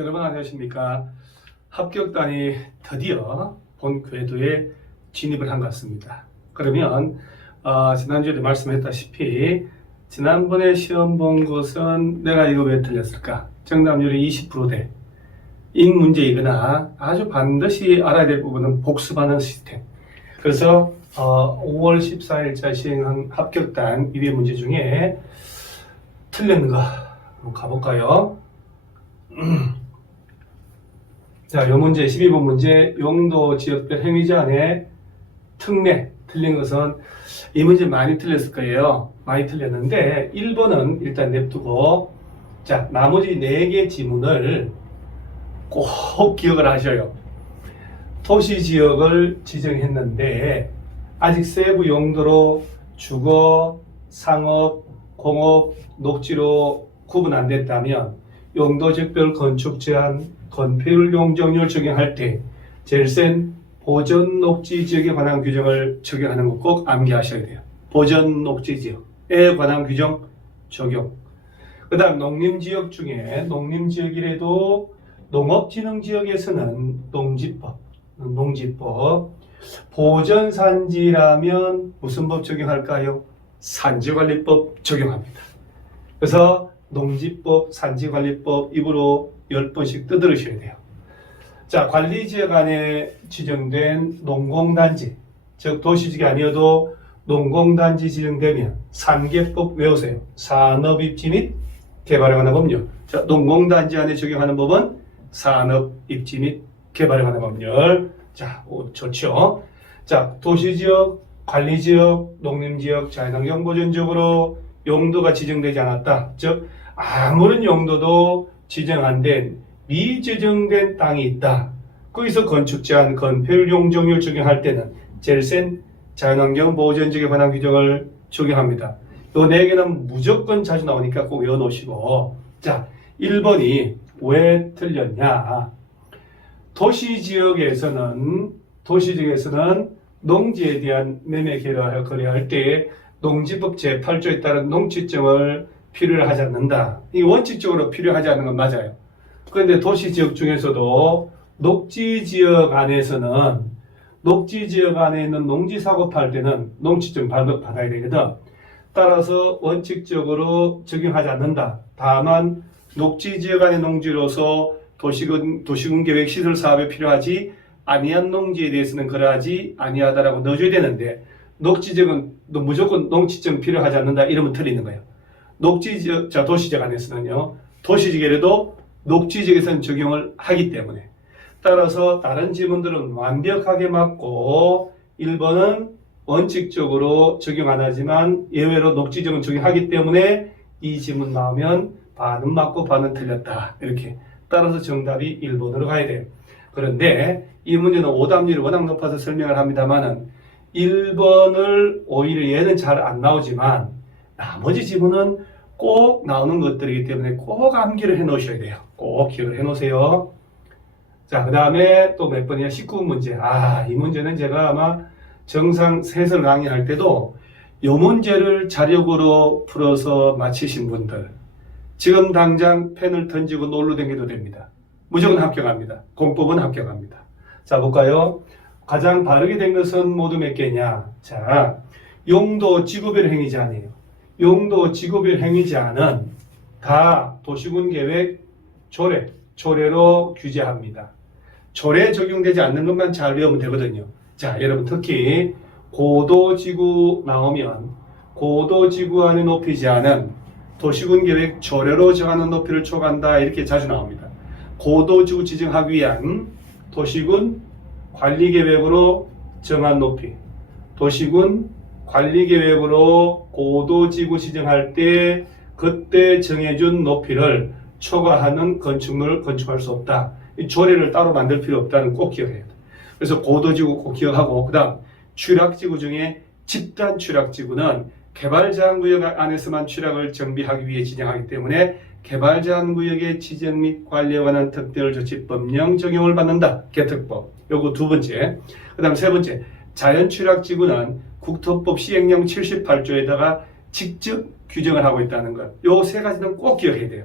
여러분 안녕하십니까. 합격단이 드디어 본 궤도에 진입을 한 것 같습니다. 그러면 지난주에도 말씀했다시피 지난번에 시험 본 것은 내가 이거 왜 틀렸을까? 정답률이 20%대 인 문제이거나 아주 반드시 알아야 될 부분은 복습하는 시스템. 그래서 5월 14일자 시행한 합격단 2회 문제 중에 틀린 거 한번 가볼까요? 자, 이 문제 12번 문제 용도 지역별 행위자 안에 특례 틀린 것은 이 문제 많이 틀렸을 거예요. 많이 틀렸는데 1번은 일단 냅두고 자, 나머지 4개 지문을 꼭 기억을 하셔요. 도시 지역을 지정했는데 아직 세부 용도로 주거, 상업, 공업, 녹지로 구분 안 됐다면 용도 지역별 건축 제한, 건폐율 용적률 적용할 때 제일 센 보전 녹지 지역에 관한 규정을 적용하는 거 꼭 암기하셔야 돼요. 보전 녹지 지역에 관한 규정 적용. 그 다음 농림지역 중에 농림지역이라도 농업진흥지역에서는 농지법. 보전산지라면 무슨 법 적용할까요? 산지관리법 적용합니다. 그래서 농지법, 산지관리법 입으로 10번씩 떠들으셔야 돼요. 자, 관리지역 안에 지정된 농공단지, 즉 도시지역이 아니어도 농공단지 지정되면 3개법 외우세요. 산업입지 및 개발에 관한 법률. 자, 농공단지 안에 적용하는 법은 산업입지 및 개발에 관한 법률. 자, 좋죠. 자, 도시지역, 관리지역, 농림지역, 자연환경보전지역으로 용도가 지정되지 않았다. 즉 아무런 용도도 지정 안 된 미지정된 땅이 있다. 거기서 건축 제한, 건폐율 용적률 적용할 때는 제일 센 자연환경보전지역에 관한 규정을 적용합니다. 이 4개는 무조건 자주 나오니까 꼭 외워놓으시고. 자, 1번이 왜 틀렸냐? 도시지역에서는 농지에 대한 매매 계약을 거래할 때 농지법 제8조에 따른 농지증을 필요로 하지 않는다. 이게 원칙적으로 필요하지 않는 건 맞아요. 그런데 도시지역 중에서도 녹지지역 안에 있는 농지사고 팔 때는 농지증 발급받아야 되거든. 따라서 원칙적으로 적용하지 않는다. 다만 녹지지역 안의 농지로서 도시군 계획 시설 사업에 필요하지 아니한 농지에 대해서는 그러하지 아니하다라고 넣어줘야 되는데 녹지지역은 무조건 농지증 필요하지 않는다 이러면 틀리는 거예요. 녹지지역, 자, 도시지역 안에서는요. 도시지역에도 녹지지역에서는 적용을 하기 때문에 따라서 다른 지문들은 완벽하게 맞고 1번은 원칙적으로 적용 안 하지만 예외로 녹지지역은 적용하기 때문에 이 지문 나오면 반은 맞고 반은 틀렸다. 이렇게 따라서 정답이 1번으로 가야 돼요. 그런데 이 문제는 오답률이 워낙 높아서 설명을 합니다만은 1번을 오히려 얘는 잘 안 나오지만 나머지 지문은 꼭 나오는 것들이기 때문에 꼭 암기를 해 놓으셔야 돼요. 꼭 기억을 해 놓으세요. 자, 그 다음에 또 몇 번이냐? 19번 문제. 이 문제는 제가 아마 정상 세설 강의할 때도 이 문제를 자력으로 풀어서 마치신 분들 지금 당장 펜을 던지고 놀러 다녀도 됩니다. 무조건 합격합니다. 공법은 합격합니다. 자, 볼까요? 가장 바르게 된 것은 모두 몇 개냐? 자, 용도 지구별 행위자네요. 용도 지구별 행위자는 다 도시군 계획 조례로 규제합니다. 조례에 적용되지 않는 것만 잘 외우면 되거든요. 자, 여러분 특히 고도지구 나오면 고도지구 안의 높이 제한은 도시군 계획 조례로 정하는 높이를 초과한다 이렇게 자주 나옵니다. 고도지구 지정하기 위한 도시군 관리계획으로 정한 높이, 도시군 관리계획으로 고도지구 지정할 때 그때 정해준 높이를 초과하는 건축물을 건축할 수 없다. 이 조례를 따로 만들 필요 없다는 꼭 기억해야 돼요. 그래서 고도지구 꼭 기억하고 그 다음 취락지구 중에 집단 취락지구는 개발제한구역 안에서만 취락을 정비하기 위해 지정하기 때문에 개발제한구역의 지정 및 관리에 관한 특별 조치 법령 적용을 받는다. 개특법. 요거 2번째. 그 다음 3번째. 자연취락지구는 국토법 시행령 78조에다가 직접 규정을 하고 있다는 것. 요 3가지는 꼭 기억해야 돼요.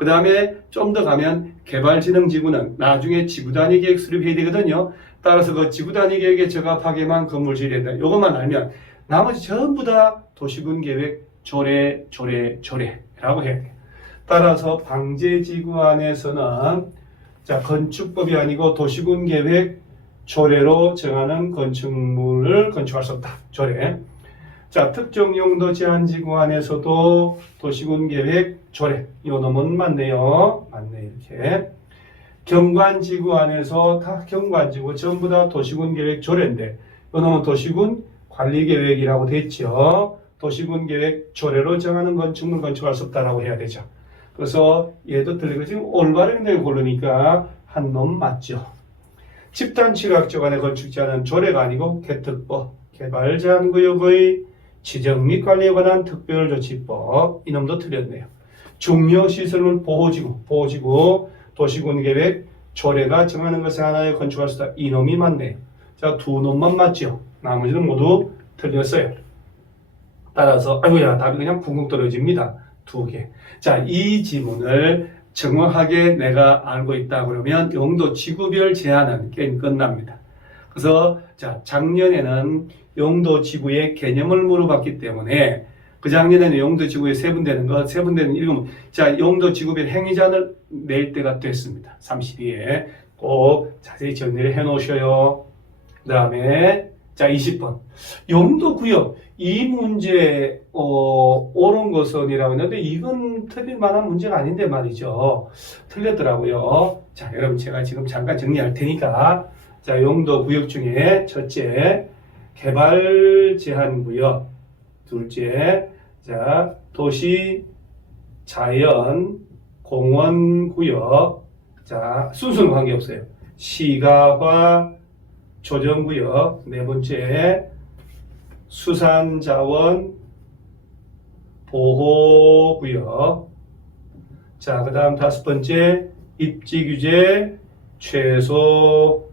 그 다음에 좀 더 가면 개발진흥지구는 나중에 지구단위 계획 수립해야 되거든요. 따라서 그 지구단위 계획에 적합하게만 건물 지어야 된다. 이것만 알면 나머지 전부 다 도시군 계획 조례라고 해야 돼요. 따라서 방제지구 안에서는 자, 건축법이 아니고 도시군 계획 조례로 정하는 건축물을 건축할 수 없다. 조례. 자, 특정 용도 제한 지구 안에서도 도시군 계획 조례. 이 놈은 맞네요. 맞네, 이렇게. 경관 지구 안에서 다 경관 지구 전부 다 도시군 계획 조례인데, 이 놈은 도시군 관리 계획이라고 돼 있죠. 도시군 계획 조례로 정하는 건축물 건축할 수 없다라고 해야 되죠. 그래서 얘도 틀리고 지금 올바른 데 고르니까 한 놈 맞죠. 집단 취락적 안에 건축 제한은 조례가 아니고 개특법, 개발 제한 구역의 지정 및 관리에 관한 특별조치법. 이놈도 틀렸네요. 중요시설물 보호지구, 도시군 계획 조례가 정하는 것에 하나에 건축할 수 있다. 이놈이 맞네요. 자, 두 놈만 맞죠. 나머지는 모두 틀렸어요. 따라서 아이고야 답이 그냥 붕붕 떨어집니다. 두 개. 자, 이 지문을 정확하게 내가 알고 있다 그러면 용도 지구별 제한은 게임 끝납니다. 그래서 자, 작년에는 용도 지구의 개념을 물어봤기 때문에 그 작년에는 용도 지구에 세분되는 것, 세분되는 이름, 자, 용도 지구별 행위 제한을 낼 때가 됐습니다. 32에 꼭 자세히 정리를 해 놓으셔요. 그 다음에 자, 20번. 용도 구역. 이 문제, 옳은 것은이라고 했는데, 이건 틀릴 만한 문제가 아닌데 말이죠. 틀렸더라고요. 자, 여러분, 제가 지금 잠깐 정리할 테니까. 자, 용도 구역 중에 첫째, 개발 제한 구역. 둘째, 자, 도시 자연 공원 구역. 자, 순수는 관계없어요. 시가화 조정구역. 네 번째, 수산자원 보호구역. 자, 그 다음 다섯 번째, 입지규제 최소구역.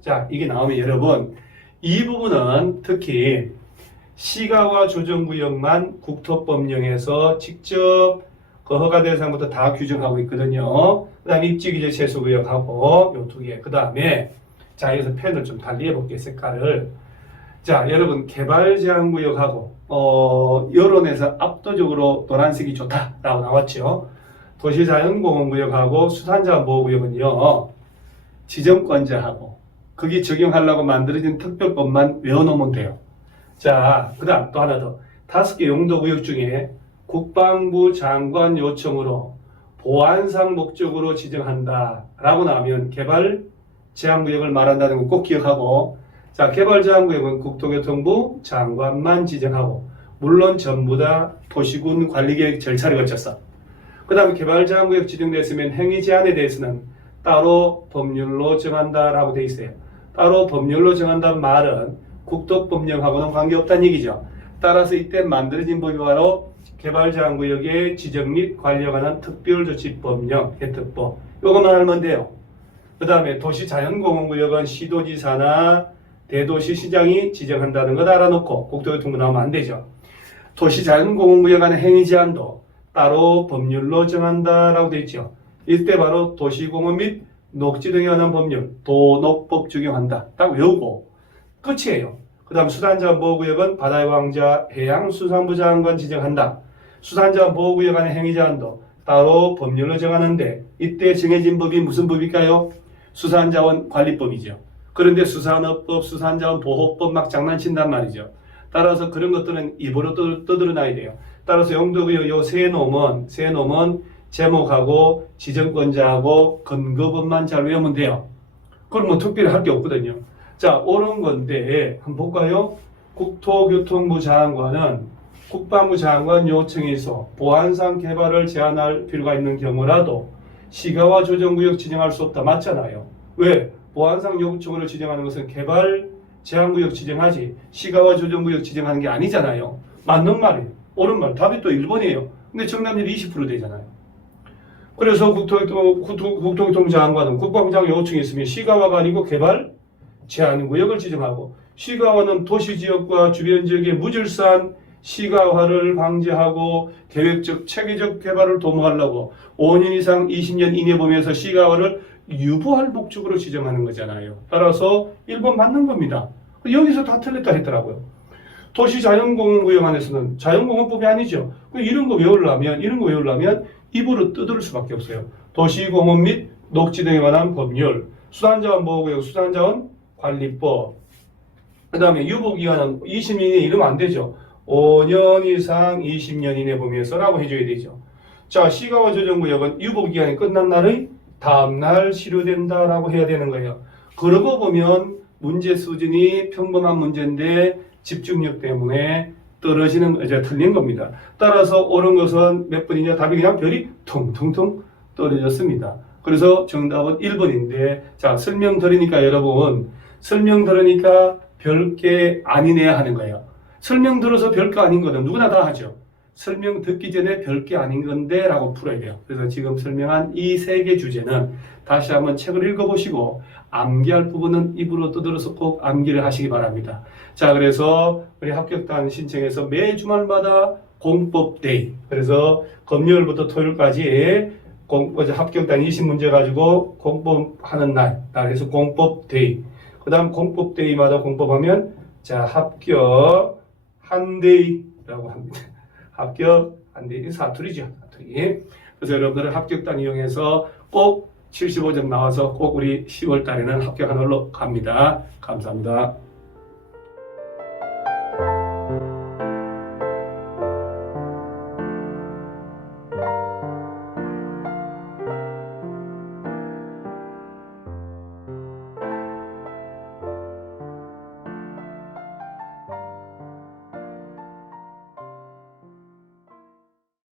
자, 이게 나오면 여러분, 이 부분은 특히 시가와 조정구역만 국토법령에서 직접 그 허가 대상부터 다 규정하고 있거든요. 그 다음에 입지규제 최소구역하고 요 두 개. 그 다음에 자, 여기서 펜을 좀 달리 해볼게요, 색깔을. 자, 여러분, 개발제한구역하고, 여론에서 압도적으로 노란색이 좋다라고 나왔죠. 도시자연공원구역하고 수산자원보호구역은요, 지정권자하고, 거기 적용하려고 만들어진 특별법만 외워놓으면 돼요. 자, 그 다음 또 하나 더. 5개 용도구역 중에 국방부 장관 요청으로 보안상 목적으로 지정한다라고 나오면 개발 제한구역을 말한다는 거 꼭 기억하고, 자, 개발제한구역은 국토교통부 장관만 지정하고, 물론 전부 다 도시군 관리계획 절차를 거쳤어. 그 다음에 개발제한구역 지정됐으면 행위 제한에 대해서는 따로 법률로 정한다라고 돼 있어요. 따로 법률로 정한다는 말은 국토법령하고는 관계없다는 얘기죠. 따라서 이때 만들어진 법이 바로 개발제한구역의 지정 및 관리에 관한 특별조치법령, 개특법. 이것만 알면 돼요. 그 다음에 도시자연공원구역은 시도지사나 대도시시장이 지정한다는 것 알아놓고 국토교통부 나오면 안 되죠. 도시자연공원구역 안에 행위 제한도 따로 법률로 정한다라고 되어 있죠. 이때 바로 도시공원 및 녹지 등에 관한 법률, 도녹법 적용한다. 딱 외우고 끝이에요. 그 다음 수산자원보호구역은 바다의 왕자 해양수산부 장관 지정한다. 수산자원보호구역 안에 행위 제한도 따로 법률로 정하는데 이때 정해진 법이 무슨 법일까요? 수산자원관리법이죠. 그런데 수산업법, 수산자원보호법 막 장난친단 말이죠. 따라서 그런 것들은 입으로 떠들어놔야 돼요. 따라서 용도구역 요 세 놈은 제목하고 지정권자하고 근거법만 잘 외우면 돼요. 그럼 뭐 특별히 할 게 없거든요. 자, 옳은 건데 한번 볼까요? 국토교통부 장관은 국방부 장관 요청에서 보안상 개발을 제한할 필요가 있는 경우라도 시가와 조정구역 지정할 수 없다. 맞잖아요. 왜? 보안상 요청을 지정하는 것은 개발 제한구역 지정하지 시가와 조정구역 지정하는 게 아니잖아요. 맞는 말이에요. 옳은 말. 답이 또 1번이에요. 근데 정답률이 20% 되잖아요. 그래서 국토교통부 장관은 국방부 장관 요청이 있으면 시가와가 아니고 개발 제한구역을 지정하고 시가와는 도시지역과 주변 지역의 무질서한 시가화를 방지하고 계획적 체계적 개발을 도모하려고 5년 이상 20년 이내 범위에서 시가화를 유보할 목적으로 지정하는 거잖아요. 따라서 1번 맞는 겁니다. 여기서 다 틀렸다 했더라고요. 도시자연공원구역 안에서는 자연공원법이 아니죠. 이런 거 외우려면 입으로 뜯을 수밖에 없어요. 도시공원 및 녹지 등에 관한 법률, 수산자원 보호구역 수산자원 관리법, 그 다음에 유보기간은 20년 이내 이러면 안 되죠. 5년 이상 20년 이내 범위에서라고 해줘야 되죠. 자, 시가화 조정구역은 유보기간이 끝난 날의 다음날 실효된다라고 해야 되는 거예요. 그러고 보면 문제 수준이 평범한 문제인데 집중력 때문에 틀린 겁니다. 따라서 옳은 것은 몇 번이냐? 답이 그냥 별이 퉁퉁퉁 떨어졌습니다. 그래서 정답은 1번인데, 자, 설명 들으니까 여러분, 설명 들으니까 별게 아니네야 하는 거예요. 설명 들어서 별게 아닌 거는 누구나 다 하죠. 설명 듣기 전에 별게 아닌 건데 라고 풀어야 돼요. 그래서 지금 설명한 이 세 개 주제는 다시 한번 책을 읽어보시고 암기할 부분은 입으로 떠들어서 꼭 암기를 하시기 바랍니다. 자, 그래서 우리 합격단 신청해서 매 주말마다 공법데이, 그래서 금요일부터 토요일까지 합격단 20문제 가지고 공법하는 날 해서 공법데이, 그 다음 공법데이마다 공법하면 자, 합격 한데이라고 합니다. 합격 한데이 사투리죠. 사투리. 그래서 여러분들은 합격단 이용해서 꼭 75점 나와서 꼭 우리 10월 달에는 합격한 걸로 갑니다. 감사합니다.